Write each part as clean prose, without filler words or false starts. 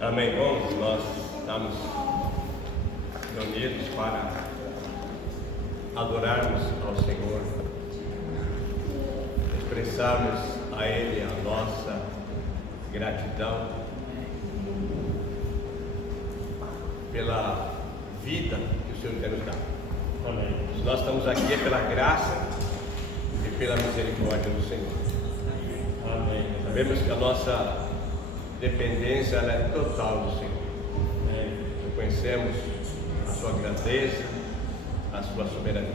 Amém, irmãos. Nós estamos reunidos para adorarmos ao Senhor, expressarmos a Ele a nossa gratidão pela vida que o Senhor quer nos dar. Amém. Nós estamos aqui é pela graça e pela misericórdia do Senhor. Amém. Sabemos que a nossa dependência ela é total do Senhor. Reconhecemos a sua grandeza, a sua soberania.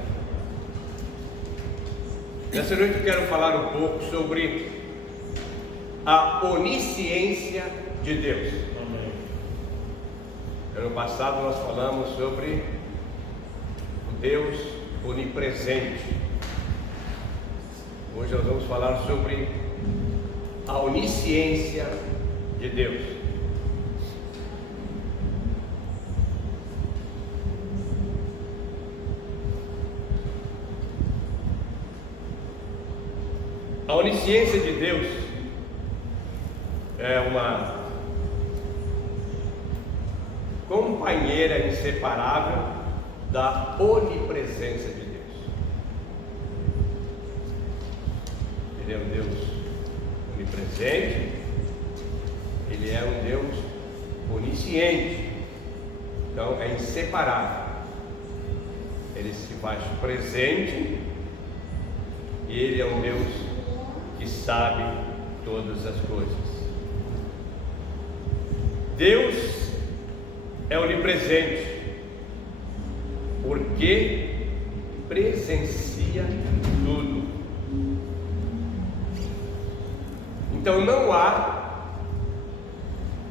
Nessa noite eu quero falar um pouco sobre a onisciência de Deus. Amém. Ano passado nós falamos sobre o Deus onipresente. Hoje nós vamos falar sobre a onisciência de Deus. A onisciência de Deus é uma companheira inseparável da onipresença de Deus. Ele é um Deus onipresente, Ele é um Deus onisciente, então é inseparável. Ele se faz presente e Ele é um Deus que sabe todas as coisas. Deus é onipresente porque presencia tudo. Então não há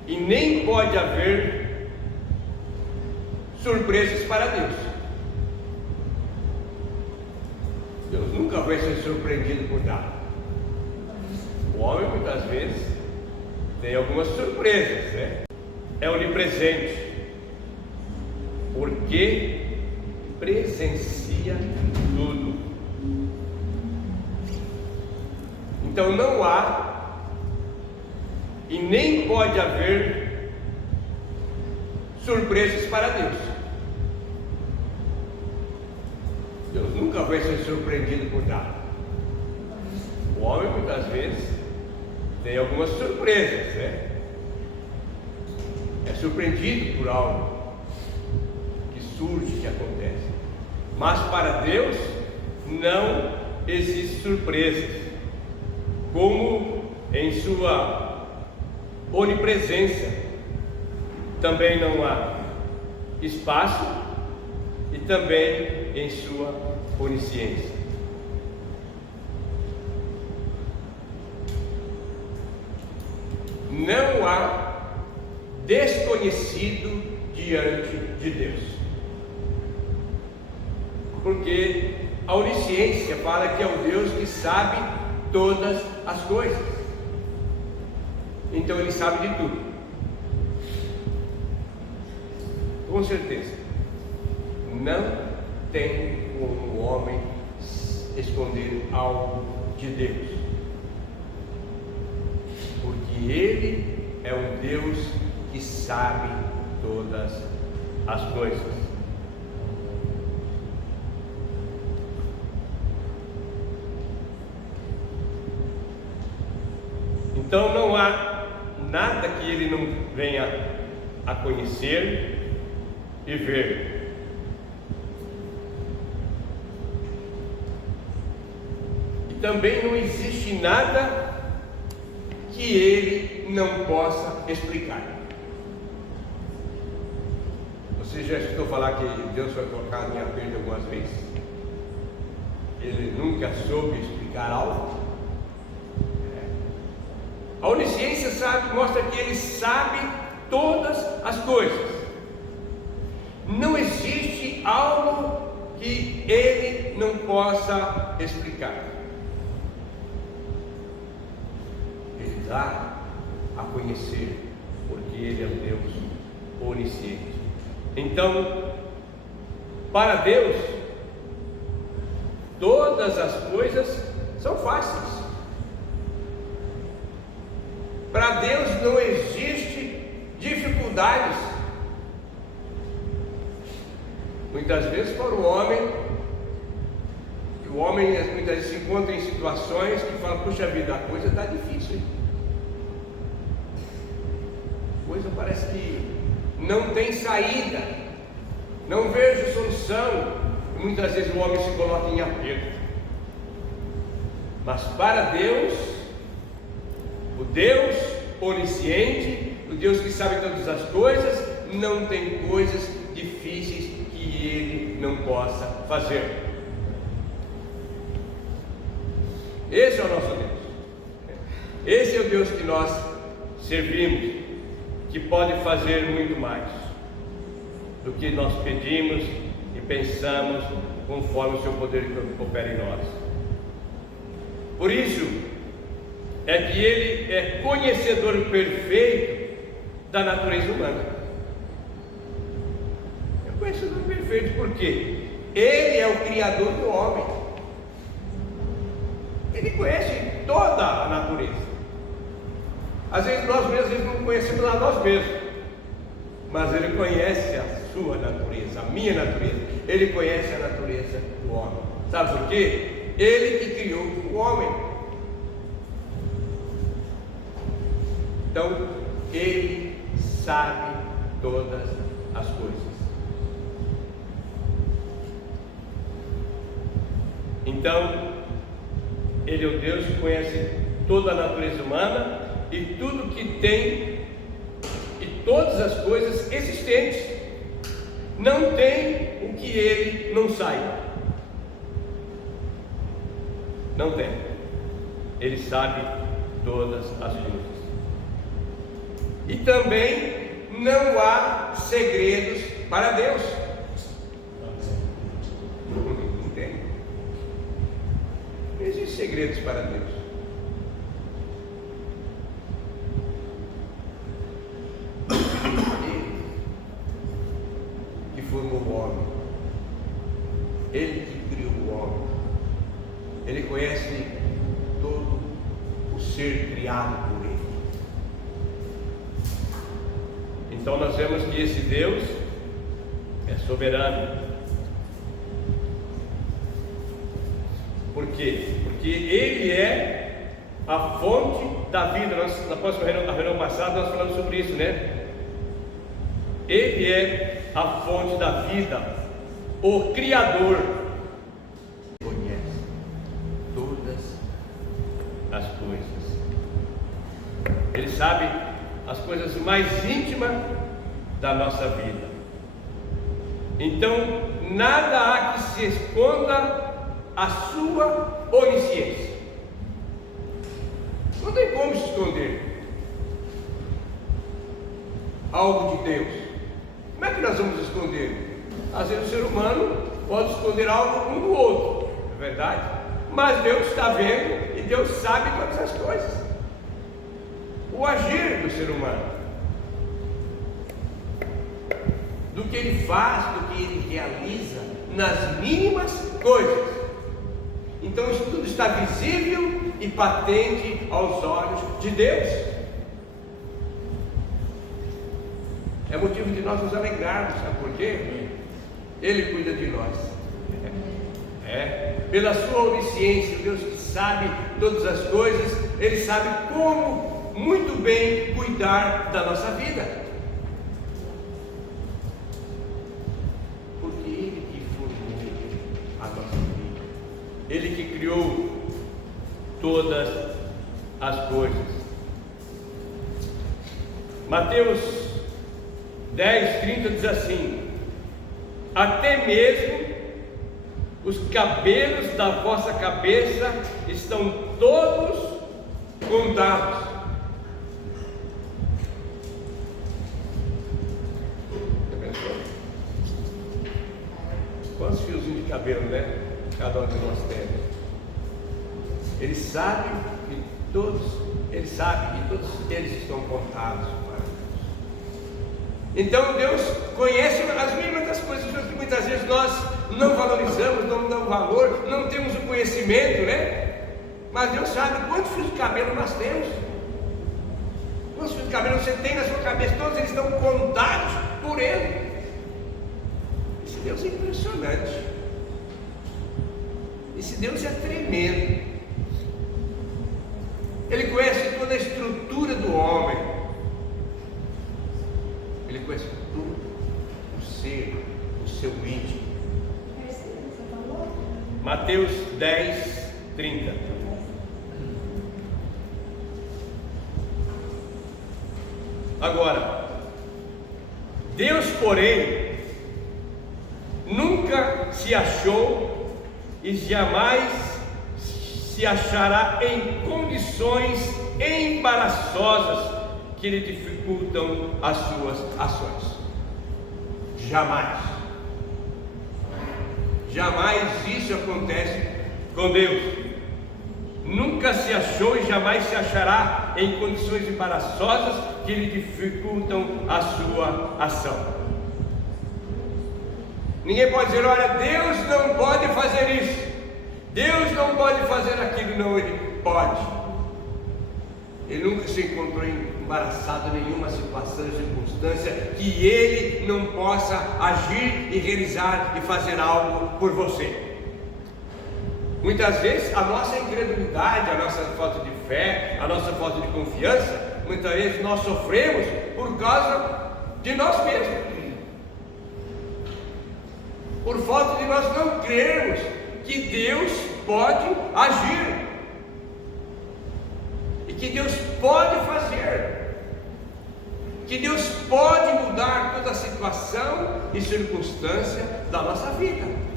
e nem pode haver surpresas para Deus. Deus nunca vai ser surpreendido por nada. O homem muitas vezes tem algumas surpresas, né? É onipresente porque presencia tudo. Então não há e nem pode haver surpresas para Deus. Deus nunca vai ser surpreendido por nada. O homem muitas vezes tem algumas surpresas, né? É surpreendido por algo que surge, que acontece. Mas para Deus não existe surpresas, como em sua onipresença também não há espaço e também em sua onisciência. Não há desconhecido diante de Deus, porque a onisciência fala que é o Deus que sabe todas as coisas. Então Ele sabe de tudo, com certeza. Não tem como o homem esconder algo de Deus, porque Ele é um Deus que sabe todas as coisas. Então não há nada que Ele não venha a conhecer e ver. E também não existe nada que Ele não possa explicar. Você já escutou falar que Deus foi colocado em aperto algumas vezes? Ele nunca soube explicar algo? A onisciência mostra que Ele sabe todas as coisas. Não existe algo que Ele não possa explicar. Ele dá a conhecer, porque Ele é um Deus onisciente. Então, para Deus, todas as coisas são fáceis. Para Deus não existe dificuldade dificuldades. Muitas vezes para o homem muitas vezes se encontra em situações que fala, puxa vida, a coisa está difícil, hein? A coisa parece que não tem saída, não vejo solução, e muitas vezes o homem se coloca em aperto. Mas para Deus, o Deus onisciente, o Deus que sabe todas as coisas, não tem coisas difíceis que Ele não possa fazer. Esse é o nosso Deus. Esse é o Deus que nós servimos, que pode fazer muito mais do que nós pedimos e pensamos, conforme o seu poder que opera em nós. Por isso é que Ele é conhecedor perfeito da natureza humana. É conhecedor perfeito porque Ele é o Criador do homem. Ele conhece toda a natureza. Às vezes nós mesmos não conhecemos a nós mesmos, mas Ele conhece a sua natureza, a minha natureza. Ele conhece a natureza do homem. Sabe por quê? Ele que criou o homem. Então, Ele sabe todas as coisas. Então, Ele é o Deus que conhece toda a natureza humana e tudo que tem e todas as coisas existentes. Não tem o que Ele não saiba. Não tem. Ele sabe todas as coisas. E também não há segredos para Deus. Não tem. Não existem segredos para Deus. Ele que formou o homem, Ele que criou o homem, Ele conhece todo o ser criado por Ele. Então nós vemos que esse Deus é soberano. Por quê? Porque Ele é a fonte da vida. Na próxima reunião passada nós falamos sobre isso, né? Ele é a fonte da vida, o Criador. Conhece todas as coisas. Ele sabe as coisas mais íntimas da nossa vida. Então, nada há que se esconda a sua onisciência. Não tem como se esconder algo de Deus. Como é que nós vamos esconder? Às vezes o ser humano pode esconder algo um do outro, é verdade? Mas Deus está vendo e Deus sabe todas as coisas. O agir do ser humano, do que ele faz, do que ele realiza, nas mínimas coisas. Então isso tudo está visível e patente aos olhos de Deus. É motivo de nós nos alegrarmos, sabe por quê? Ele cuida de nós. Pela sua onisciência, Deus que sabe todas as coisas, Ele sabe como muito bem cuidar da nossa vida. Porque Ele que formou a nossa vida, Ele que criou todas as coisas. Mateus 10:30 diz assim: até mesmo os cabelos da vossa cabeça estão todos contados. Já pensou? Quantos fiozinhos de cabelo, né? Cada um de nós temos. Ele sabe que todos eles estão contados. Então Deus conhece as mínimas das coisas que muitas vezes nós não valorizamos, não damos valor, não temos o conhecimento, né? Mas Deus sabe quantos fios de cabelo nós temos. Quantos fios de cabelo você tem na sua cabeça? Todos eles estão contados por Ele. Esse Deus é impressionante. Esse Deus é tremendo. Ele conhece toda a estrutura do homem. Ele conhece tudo, o ser, o seu íntimo. Mateus 10, 30. Agora, Deus, porém, nunca se achou e jamais se achará em condições embaraçosas que lhe dificultam as suas ações. Jamais. Jamais isso acontece com Deus. Nunca se achou e jamais se achará em condições embaraçosas que lhe dificultam a sua ação. Ninguém pode dizer: olha, Deus não pode fazer isso, Deus não pode fazer aquilo. Não, Ele pode. Ele nunca se encontrou embaraçado em nenhuma situação e circunstância que Ele não possa agir e realizar e fazer algo por você. Muitas vezes a nossa incredulidade, a nossa falta de fé, a nossa falta de confiança, muitas vezes nós sofremos por causa de nós mesmos, por falta de nós não crermos que Deus pode agir e que Deus pode fazer, que Deus pode mudar toda a situação e circunstância da nossa vida.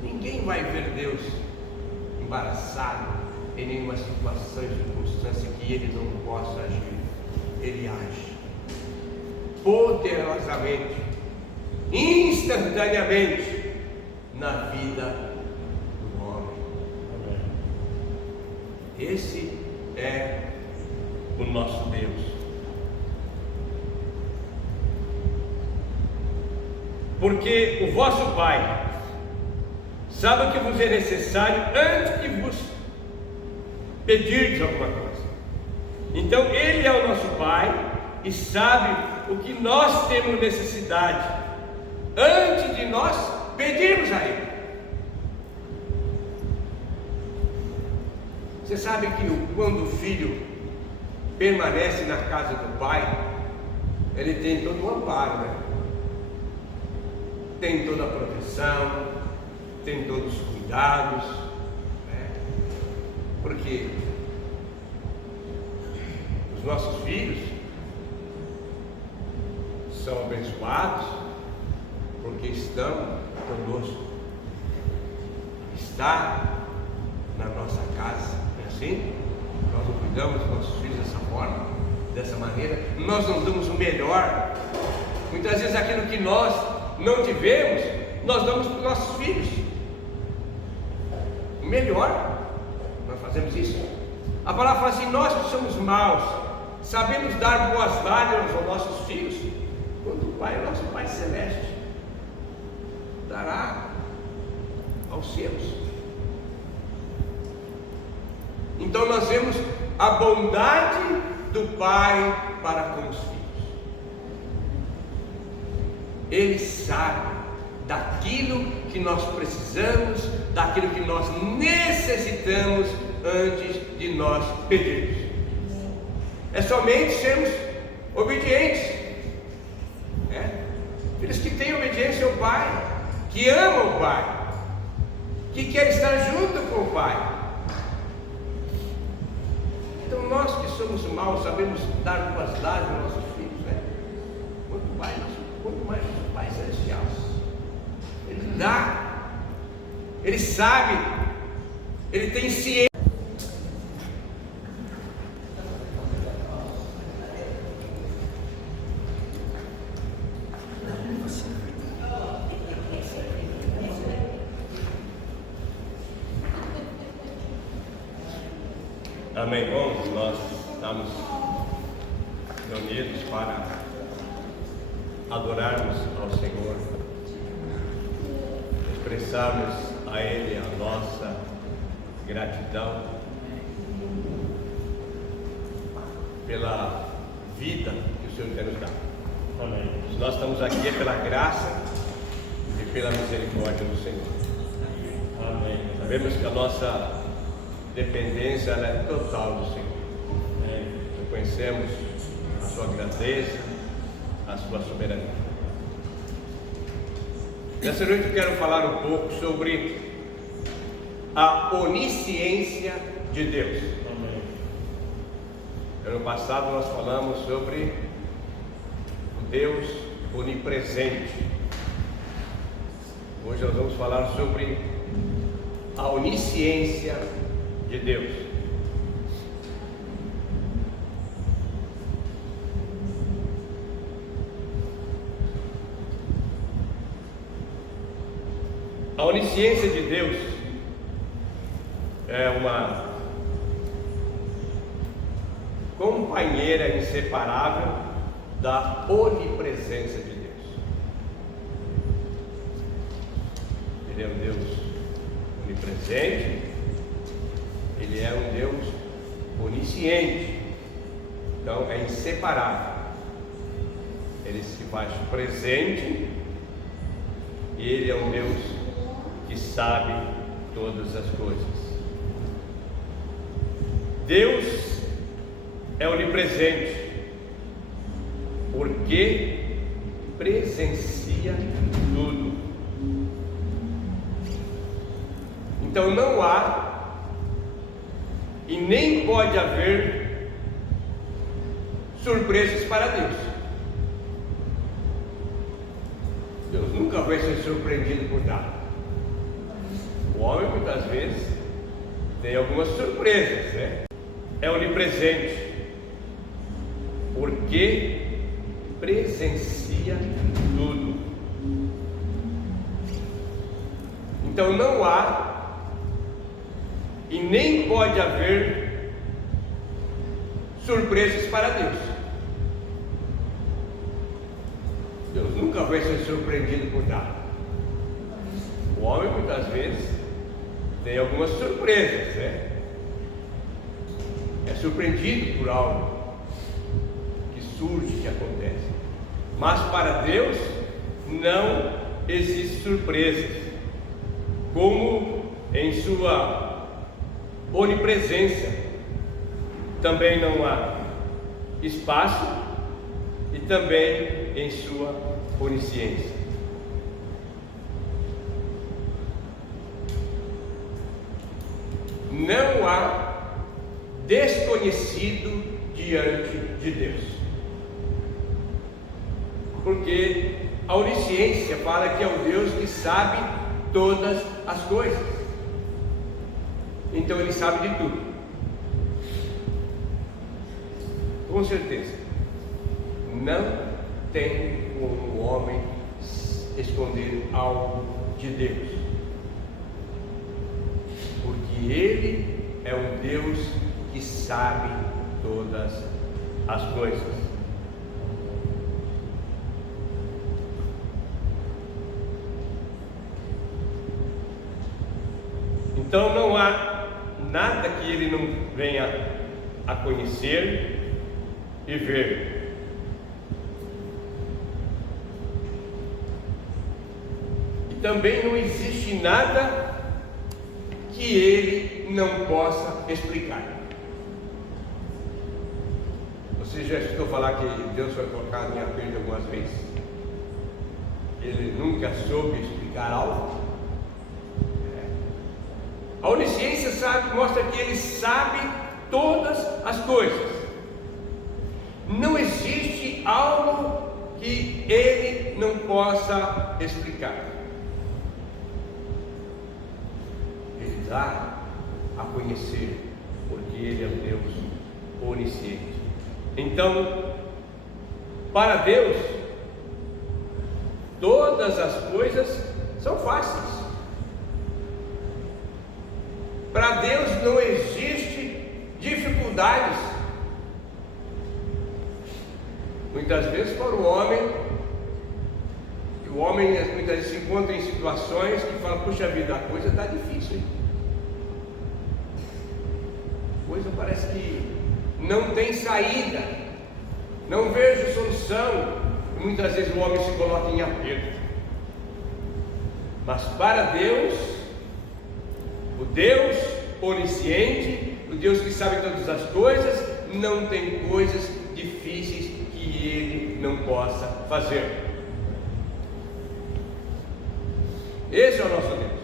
Ninguém vai ver Deus embaraçado em nenhuma situação e circunstância que Ele não possa agir. Ele age poderosamente, instantaneamente na vida do homem. Esse é o nosso Deus. Porque o vosso Pai sabe o que vos é necessário antes de vos pedirdes alguma coisa. Então Ele é o nosso Pai e sabe o que nós temos necessidade antes de nós pedirmos a Ele. Você sabe que quando o filho permanece na casa do pai, ele tem todo o amparo, né? Tem toda a proteção, tem todos os cuidados, né? Porque os nossos filhos são abençoados porque estão conosco, está na nossa casa. É assim? Nós não cuidamos dos nossos filhos dessa forma, dessa maneira. Nós não damos o melhor. Muitas vezes aquilo que nós não tivemos, nós damos para os nossos filhos o melhor. Nós fazemos isso. A palavra fala assim: nós que somos maus, sabemos dar boas lágrimas aos nossos filhos, quando o Pai, nosso Pai Celeste, dará aos seus. Então nós vemos a bondade do Pai para com os filhos. Ele sabe daquilo que nós precisamos, daquilo que nós necessitamos antes de nós pedirmos. É somente sermos obedientes, filhos que têm obediência ao Pai, que amam o Pai, que querem estar junto com o Pai. Então nós que somos maus sabemos dar boas lágrimas aos nossos filhos, quanto mais nosso Pai Celestial. Ele dá, Ele sabe, Ele tem ciência. Amém, irmãos? Nós estamos reunidos para adorarmos ao Senhor, expressarmos a Ele a nossa gratidão pela vida que o Senhor quer nos dar. Amém. Se nós estamos aqui é pela graça e pela misericórdia do Senhor. Amém. Sabemos que a nossa dependência ela é total do Senhor. Amém. Reconhecemos a sua grandeza, a sua soberania. Nessa noite eu quero falar um pouco sobre a onisciência de Deus. Amém. Ano passado nós falamos sobre o Deus onipresente. Hoje nós vamos falar sobre a onisciência de Deus. A onisciência de Deus é uma companheira inseparável da onipresença de Deus. Ele é um Deus onipresente, Ele é um Deus onisciente, então é inseparável. Ele se faz presente e Ele é um Deus que sabe todas as coisas. Deus é onipresente porque presencia tudo. Então não há e nem pode haver surpresas para Deus. Deus nunca vai ser surpreendido por nada. O homem muitas vezes tem algumas surpresas, né? É onipresente porque presencia tudo. Então não há e nem pode haver surpresas para Deus. Deus nunca vai ser surpreendido por nada. O homem muitas vezes tem algumas surpresas, né? É surpreendido por algo que surge, que acontece. Mas para Deus não existe surpresas, como em sua onipresença também não há espaço e também em sua onisciência. Não há desconhecido diante de Deus, porque a onisciência fala que é o Deus que sabe todas as coisas, então Ele sabe de tudo, com certeza. Não tem como o homem esconder algo de Deus, porque Ele é um Deus que sabe todas as coisas. Então não há nada que Ele não venha a conhecer e ver. E também não existe nada que Ele não possa explicar. Você já escutou falar que Deus foi colocado em aperto algumas vezes? Ele nunca soube explicar algo? A onisciência mostra que Ele sabe todas as coisas. Não existe algo que Ele não possa explicar. Ele dá a conhecer, porque Ele é um Deus onisciente. Então, para Deus, todas as coisas são fáceis. Para Deus não existe dificuldades. Muitas vezes para o homem muitas vezes se encontra em situações que fala, puxa vida, a coisa está difícil, hein? A coisa parece que não tem saída, não vejo solução, e muitas vezes o homem se coloca em aperto. Mas para Deus, o Deus onisciente, o Deus que sabe todas as coisas, não tem coisas difíceis que Ele não possa fazer. Esse é o nosso Deus.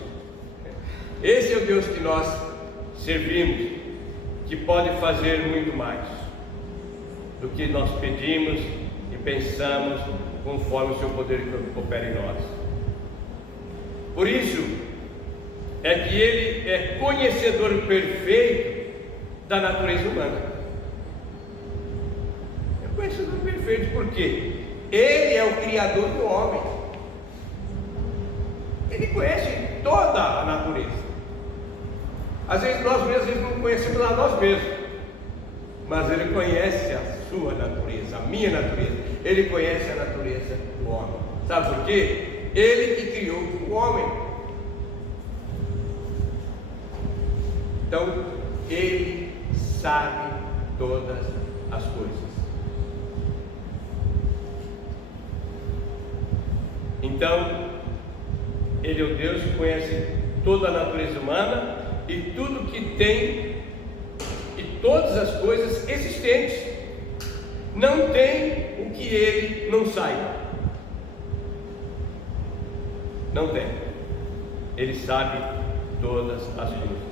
Esse é o Deus que nós servimos, que pode fazer muito mais do que nós pedimos e pensamos, conforme o seu poder que opera em nós. Por isso é que Ele é conhecedor perfeito da natureza humana. É conhecedor perfeito porque Ele é o Criador do homem. Ele conhece toda a natureza. Às vezes nós mesmos não conhecemos a nós mesmos, mas Ele conhece a sua natureza, a minha natureza. Ele conhece a natureza do homem. Sabe por quê? Ele que criou o homem. Então, Ele sabe todas as coisas. Então, Ele é o Deus que conhece toda a natureza humana e tudo que tem e todas as coisas existentes. Não tem o que Ele não saiba. Não tem. Ele sabe todas as coisas.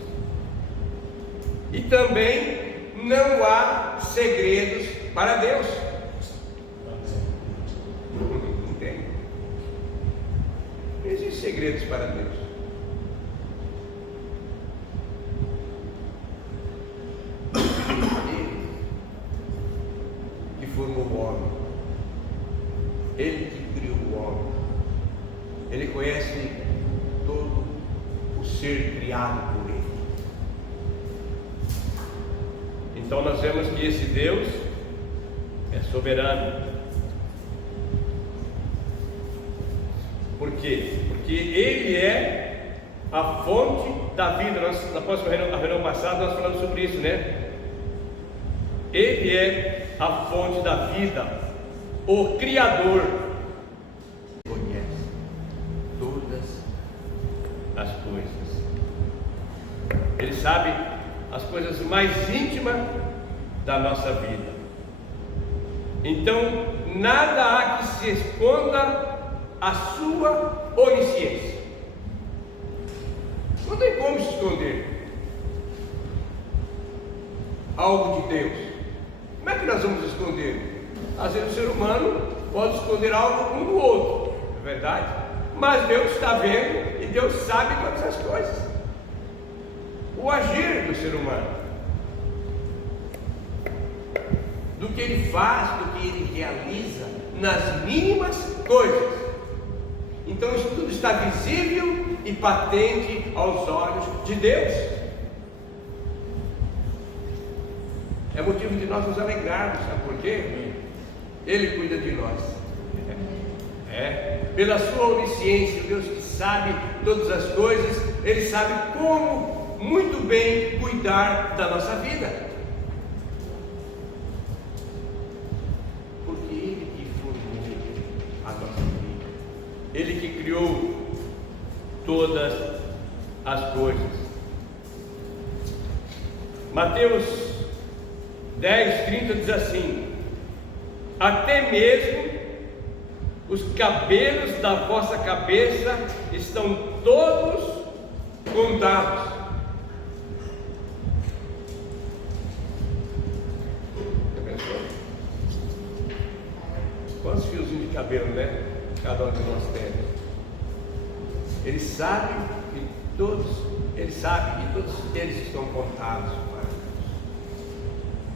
E também não há segredos para Deus. Não tem. Não existem segredos para Deus. Ele que formou o homem, Ele que criou o homem, Ele conhece todo o ser criado por Ele. Então nós vemos que esse Deus é soberano. Por quê? Porque Ele é a fonte da vida. Na próxima reunião passada nós falamos sobre isso, né? Ele é a fonte da vida, o Criador. Conhece todas as coisas. Ele sabe as coisas mais íntimas da nossa vida. Então, nada há que se esconda a sua onisciência. Não tem como se esconder algo de Deus. Como é que nós vamos esconder? Às vezes o ser humano pode esconder algo um do outro, é verdade? Mas Deus está vendo e Deus sabe todas as coisas. O agir do ser humano, do que ele faz, do que ele realiza, nas mínimas coisas. Então isso tudo está visível e patente aos olhos de Deus. É motivo de nós nos alegrarmos, sabe por quê? Ele cuida de nós. Pela sua onisciência, o Deus que sabe todas as coisas, Ele sabe como muito bem cuidar da nossa vida. Porque Ele que formou a nossa vida, Ele que criou todas as coisas. Mateus 10:30 diz assim: até mesmo os cabelos da vossa cabeça estão todos contados. Já pensou? Quantos fiozinhos de cabelo, né? Cada um de nós tem. Ele sabe que todos eles estão contados.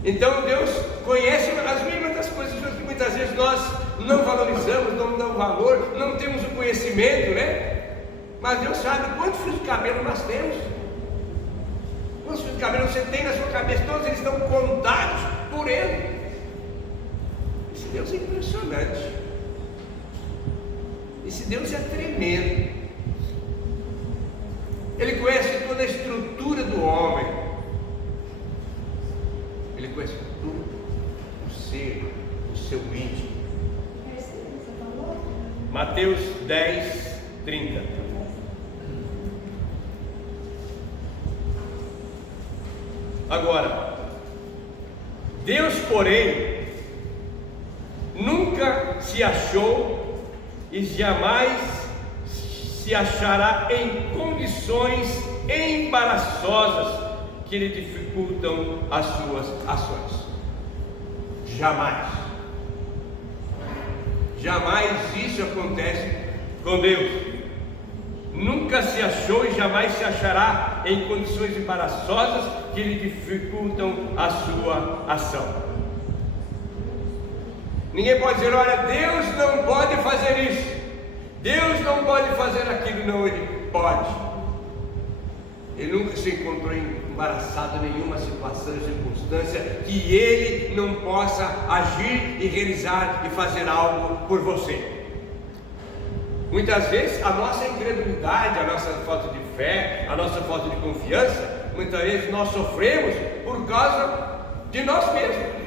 Então Deus conhece as mínimas das coisas que muitas vezes nós não valorizamos, não damos valor, não temos o conhecimento, né? Mas Deus sabe quantos fios de cabelo nós temos, quantos fios de cabelo você tem na sua cabeça, todos eles estão contados por Ele. Esse Deus é impressionante, esse Deus é tremendo. Ele conhece toda a estrutura do homem, Ele conhece o ser, o seu íntimo. Mateus 10, 30. Agora, Deus, porém, nunca se achou e jamais se achará em condições embaraçosas que lhe dificultam as suas ações. Jamais. Jamais isso acontece com Deus. Nunca se achou e jamais se achará em condições embaraçosas que lhe dificultam a sua ação. Ninguém pode dizer: olha, Deus não pode fazer isso, Deus não pode fazer aquilo. Não, Ele pode. Ele nunca se encontrou embaraçado em nenhuma situação e circunstância que Ele não possa agir e realizar e fazer algo por você. Muitas vezes a nossa incredulidade, a nossa falta de fé, a nossa falta de confiança, muitas vezes nós sofremos por causa de nós mesmos,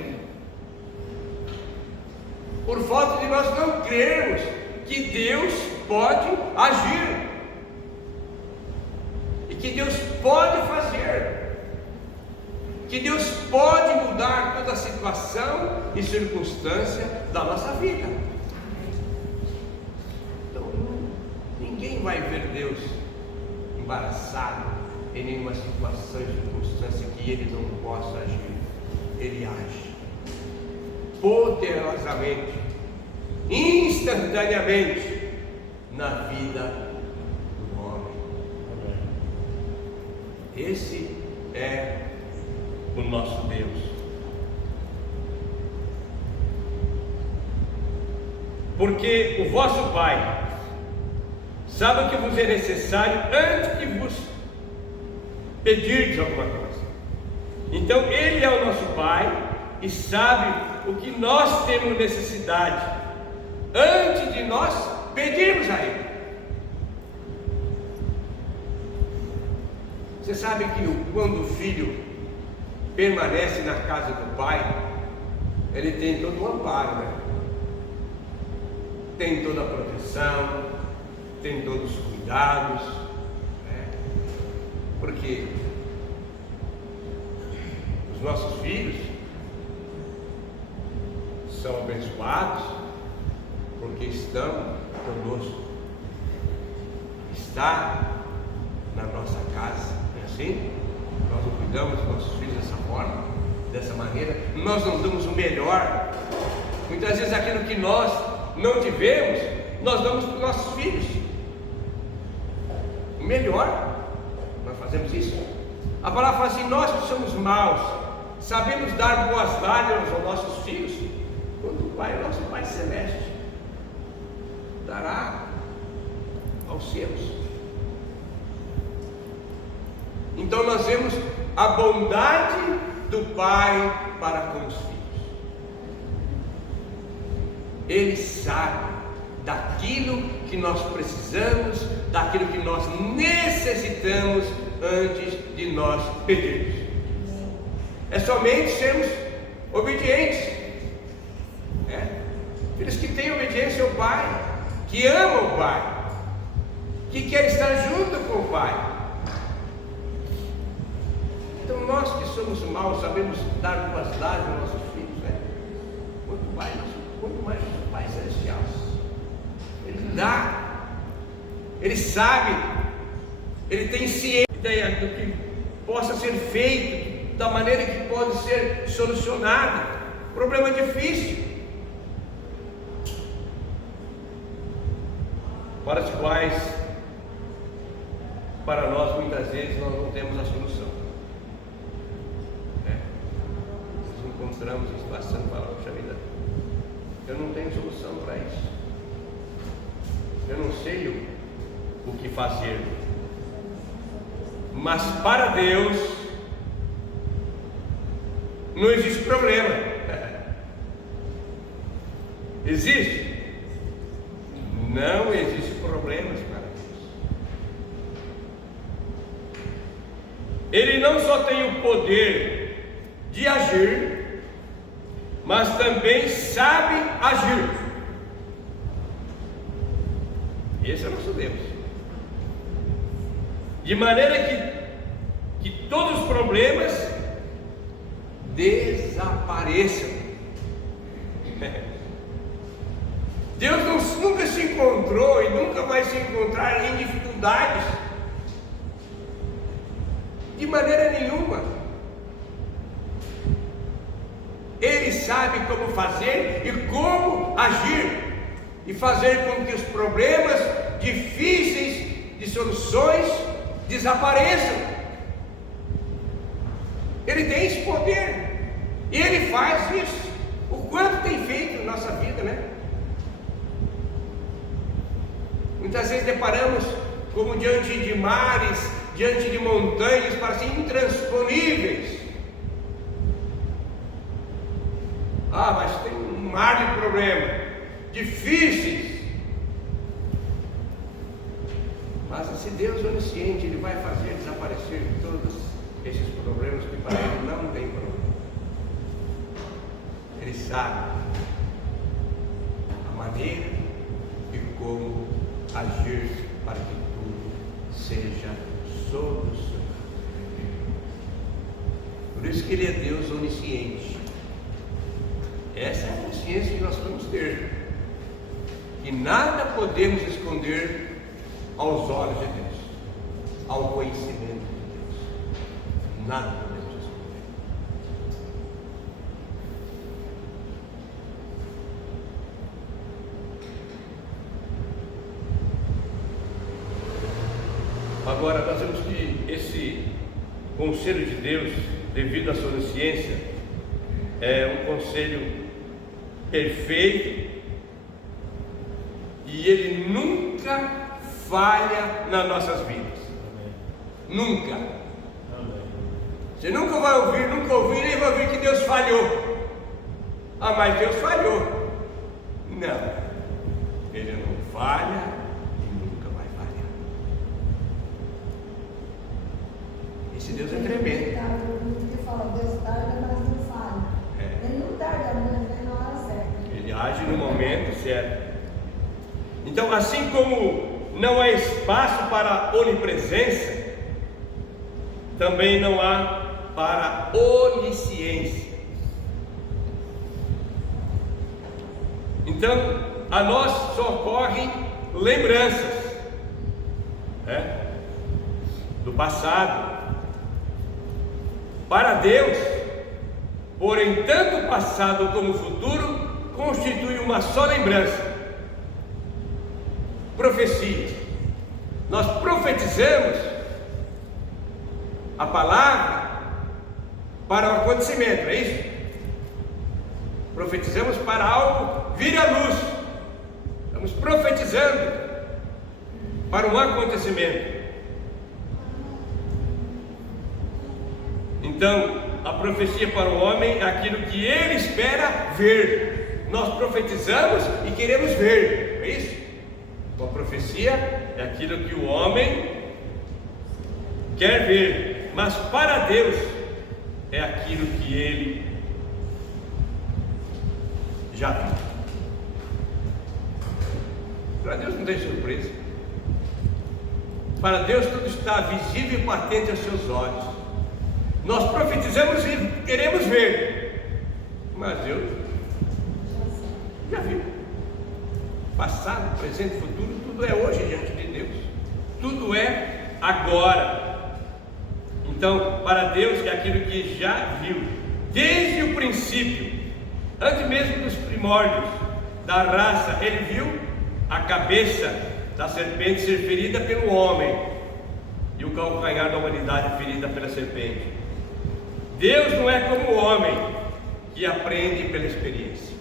por falta de nós não crermos que Deus pode agir e que Deus pode fazer, que Deus pode mudar toda a situação e circunstância da nossa vida. Ninguém vai ver Deus embaraçado em nenhuma situação e circunstância que Ele não possa agir. Ele age poderosamente, instantaneamente na vida do homem. Esse é o nosso Deus. Porque o vosso Pai sabe o que vos é necessário antes de vos pedirdes alguma coisa. Então Ele é o nosso Pai e sabe o que nós temos necessidade antes de nós pedirmos a Ele. Você sabe que quando o filho permanece na casa do pai, ele tem todo o amparo, né? Tem toda a proteção, tem todos os cuidados, né? Porque os nossos filhos são abençoados porque estão conosco, está na nossa casa, não é assim? Nós não cuidamos dos nossos filhos dessa forma, dessa maneira, nós não damos o melhor. Muitas vezes aquilo que nós não tivemos, nós damos para os nossos filhos o melhor. Nós fazemos isso. A palavra fala assim: nós que somos maus, sabemos dar boas dádivas aos nossos filhos, quando o Pai, nosso Pai Celeste, dará aos seus. Então nós vemos a bondade do Pai para com os filhos. Ele sabe daquilo que nós precisamos, daquilo que nós necessitamos antes de nós pedirmos. É somente sermos obedientes, filhos que têm obediência ao Pai, que amam o Pai, que querem estar junto com o Pai. Então nós que somos maus sabemos dar boas dádivas aos nossos filhos, né? Quanto mais o Pai Celestial. Ele dá, Ele sabe, Ele tem ciência do que possa ser feito, da maneira que pode ser solucionado. Problema difícil, para os quais, para nós, muitas vezes nós não temos a solução. Nos encontramos em situação e falamos: puxa vida, eu não tenho solução para isso, eu não sei o que fazer. Mas para Deus não existe problema. Existe? Não existe problemas para Deus. Ele não só tem o poder de agir, mas também sabe agir. Esse é o nosso Deus. De maneira que todos os problemas desapareçam. Deus nunca se encontrou e nunca vai se encontrar em dificuldades, de maneira nenhuma. Ele sabe como fazer e como agir, e fazer com que os problemas difíceis de soluções desapareçam. Ele tem esse poder, e Ele faz isso. O quanto tem feito na nossa vida, né? Muitas vezes deparamos como diante de mares, diante de montanhas, parecem intransponíveis. Mas tem um mar de problemas difíceis. Mas esse Deus onisciente, Ele vai fazer desaparecer todos esses problemas que para Ele não tem problema. Ele sabe a maneira e como agir para que tudo seja solucionado. Por isso que Ele é Deus onisciente. Essa é a consciência que nós vamos ter, que nada podemos esconder aos olhos de Deus, ao conhecimento de Deus. Nada podemos esconder. Agora nós vemos que esse conselho de Deus, devido à sua onisciência, é um conselho perfeito, e Ele nunca falha nas nossas vidas. Amém. Nunca. Amém. Você nunca vai ouvir, nem vai ouvir que Deus falhou. Mas Deus falhou. Não, Ele não falha e nunca vai falhar. Esse Deus é tremendo. Deus tarda, mas não falha. Ele não tarda, mas vem na hora certa. Ele age no momento certo. Então, assim como não há espaço para onipresença, também não há para onisciência. Então, a nós só ocorrem lembranças do passado. Para Deus, porém, tanto o passado como o futuro constituem uma só lembrança. Profecia. Nós profetizamos a palavra para o acontecimento, é isso? Profetizamos para algo vir à luz. Estamos profetizando para um acontecimento. Então, a profecia para o homem é aquilo que ele espera ver. Nós profetizamos e queremos ver, é isso? A profecia é aquilo que o homem quer ver, mas para Deus é aquilo que Ele já viu. Para Deus não tem surpresa. Para Deus tudo está visível e patente aos seus olhos. Nós profetizamos e queremos ver, mas Deus já viu. Passado, presente, futuro, tudo é hoje diante de Deus. Tudo é agora. Então, para Deus é aquilo que já viu, desde o princípio, antes mesmo dos primórdios da raça. Ele viu a cabeça da serpente ser ferida pelo homem e o calcanhar da humanidade ferida pela serpente. Deus não é como o homem, que aprende pela experiência.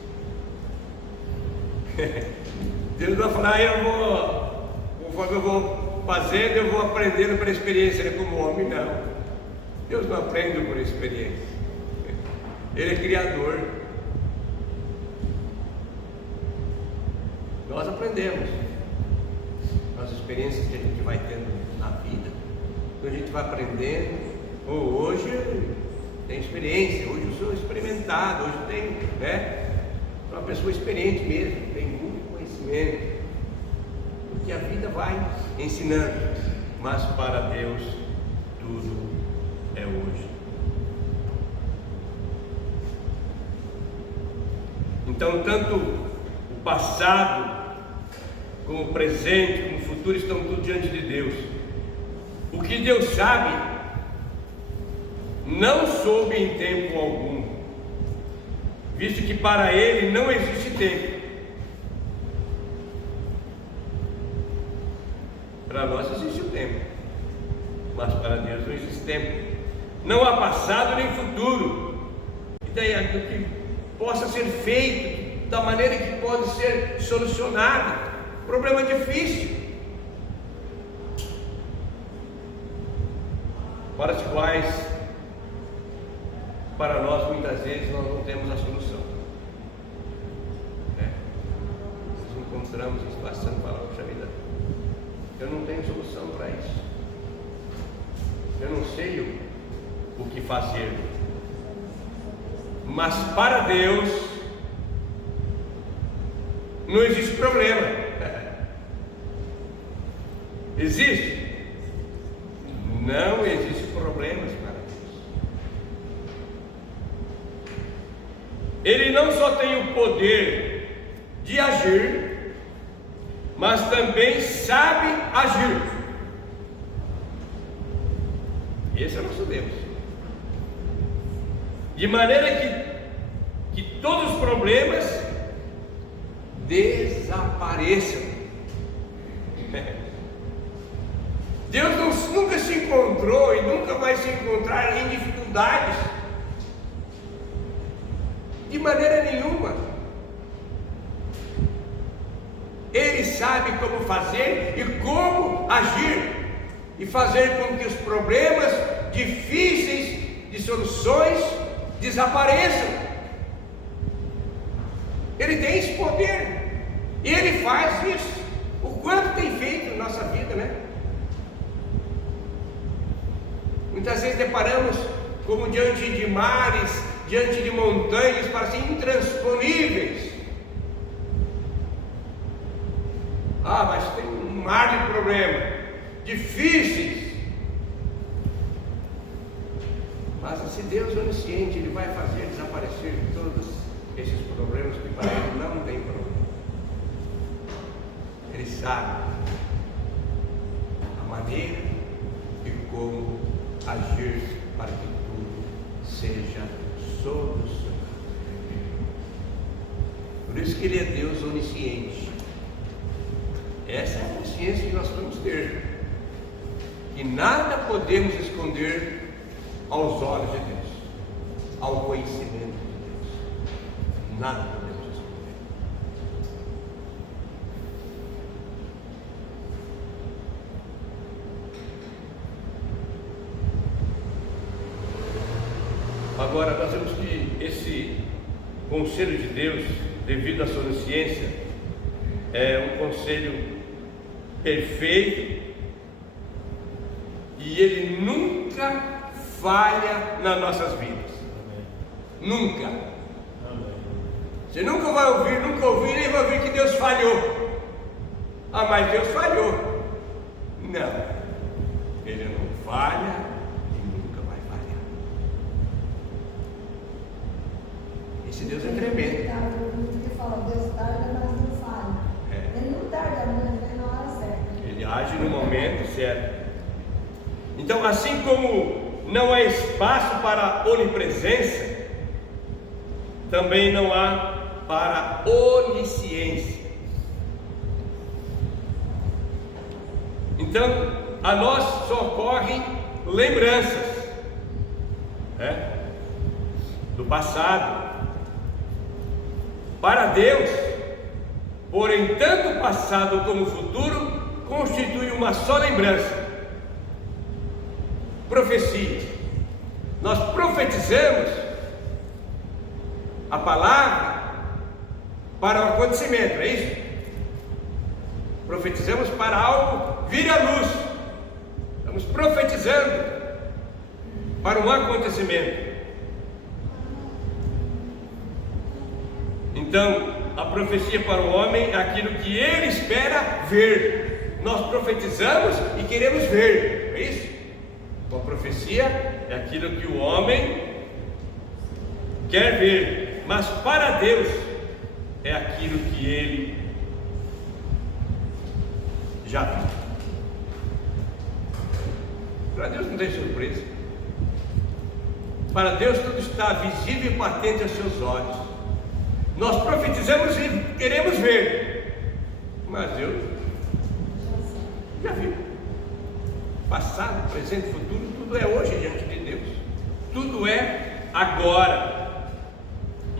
Deus vai falar, eu vou fazendo, eu vou aprendendo pela experiência. Ele é como o homem, não. Deus não aprende por experiência. Ele é criador. Nós aprendemos as experiências que a gente vai tendo na vida. Então a gente vai aprendendo. Hoje tem experiência, hoje eu pessoa experimentada, hoje tem, uma pessoa experiente mesmo, tem muito conhecimento, porque a vida vai ensinando, mas para Deus tudo é hoje. Então, tanto o passado, como o presente, como o futuro, estão tudo diante de Deus. O que Deus sabe, não soube em tempo algum, visto que para Ele não existe tempo. Para nós existe o tempo, mas para Deus não existe tempo. Não há passado nem futuro. E daí aquilo que possa ser feito, da maneira que pode ser solucionado. Problema difícil, para os quais, para nós, muitas vezes, nós não temos a solução. Nos encontramos em situação de falar, puxa vida, eu não tenho solução para isso. Eu não sei o que fazer. Mas para Deus não existe problema. Existe? Não existe problemas para Deus. Ele não só tem o poder de agir, mas também sabe agir. Esse é o nosso Deus. De maneira que todos os problemas desapareçam. Deus nunca se encontrou e nunca vai se encontrar em dificuldades, de maneira nenhuma. Ele sabe como fazer e como agir, e fazer com que os problemas difíceis de soluções desapareçam. Ele tem esse poder, e Ele faz isso. O quanto tem feito na nossa vida, né? Muitas vezes deparamos como diante de mares, diante de montanhas, parecem intransponíveis. Mas tem um mar de problemas difíceis. Mas esse Deus onisciente, Ele vai fazer desaparecer todos esses problemas que para Ele não tem problema. Ele sabe a maneira e como agir para que tudo seja solucionado. Por isso que Ele é Deus onisciente. Essa é a consciência que nós vamos ter, que nada podemos esconder aos olhos de Deus, ao conhecimento de Deus. Nada podemos esconder. Agora nós vemos que esse conselho de Deus, devido à sua onisciência, é um conselho perfeito, e ele nunca falha nas nossas vidas. Amém. Nunca. Amém. Você nunca vai ouvir, nem vai ouvir que Deus falhou. Mas Deus falhou. Não, Ele não falha e nunca vai falhar. Esse Deus é tremendo. Ele fala, Deus tarda, mas não falha. Ele não tarda, mas vem na hora certa. Ele age no momento certo. Então, assim como não há espaço para onipresença, também não há para onisciência. Então, a nós só ocorrem lembranças, do passado. Para Deus, porém, tanto o passado como o futuro constituem uma só lembrança. Profecia. Nós profetizamos a palavra para o acontecimento, é isso? Profetizamos para algo vir à luz. Estamos profetizando para um acontecimento. Então, a profecia para o homem é aquilo que ele espera ver. Nós profetizamos e queremos ver, é isso? A profecia é aquilo que o homem quer ver, mas para Deus é aquilo que ele já viu. Para Deus não tem surpresa. Para Deus tudo está visível e patente aos seus olhos. Nós profetizamos e queremos ver, mas Deus já viu. Passado, presente, futuro, tudo é hoje diante de Deus. Tudo é agora.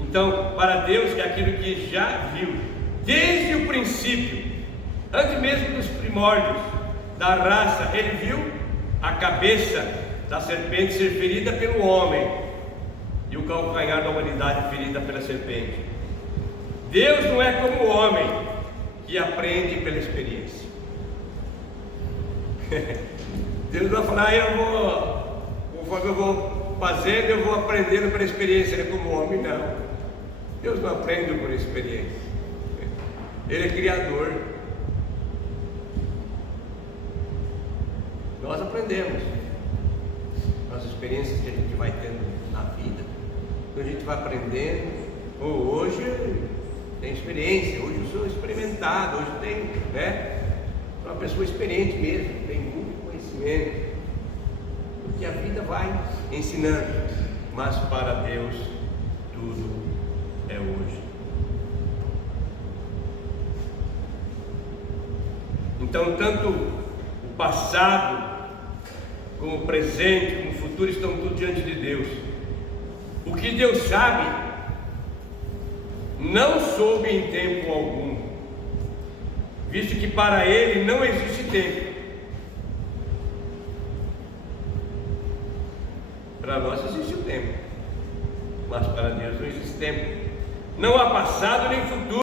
Então, para Deus é aquilo que já viu, desde o princípio, antes mesmo dos primórdios da raça. Ele viu a cabeça da serpente ser ferida pelo homem e o calcanhar da humanidade ferida pela serpente. Deus não é como o homem que aprende pela experiência. Deus vai falar, eu vou fazendo, eu vou aprendendo pela experiência. Ele é como o homem, não. Deus não aprende por experiência. Ele é criador. Nós aprendemos as experiências que a gente vai tendo na vida. Então a gente vai aprendendo. Hoje tem experiência, hoje eu sou experimentado, hoje tem, uma pessoa experiente mesmo, tem muito conhecimento, porque a vida vai ensinando, mas para Deus tudo é hoje. Então, tanto o passado, como o presente, como o futuro estão tudo diante de Deus. O que Deus sabe, não soube em tempo algum, visto que para Ele não existe tempo. Para nós existe o tempo, mas para Deus não existe tempo. Não há passado nem futuro.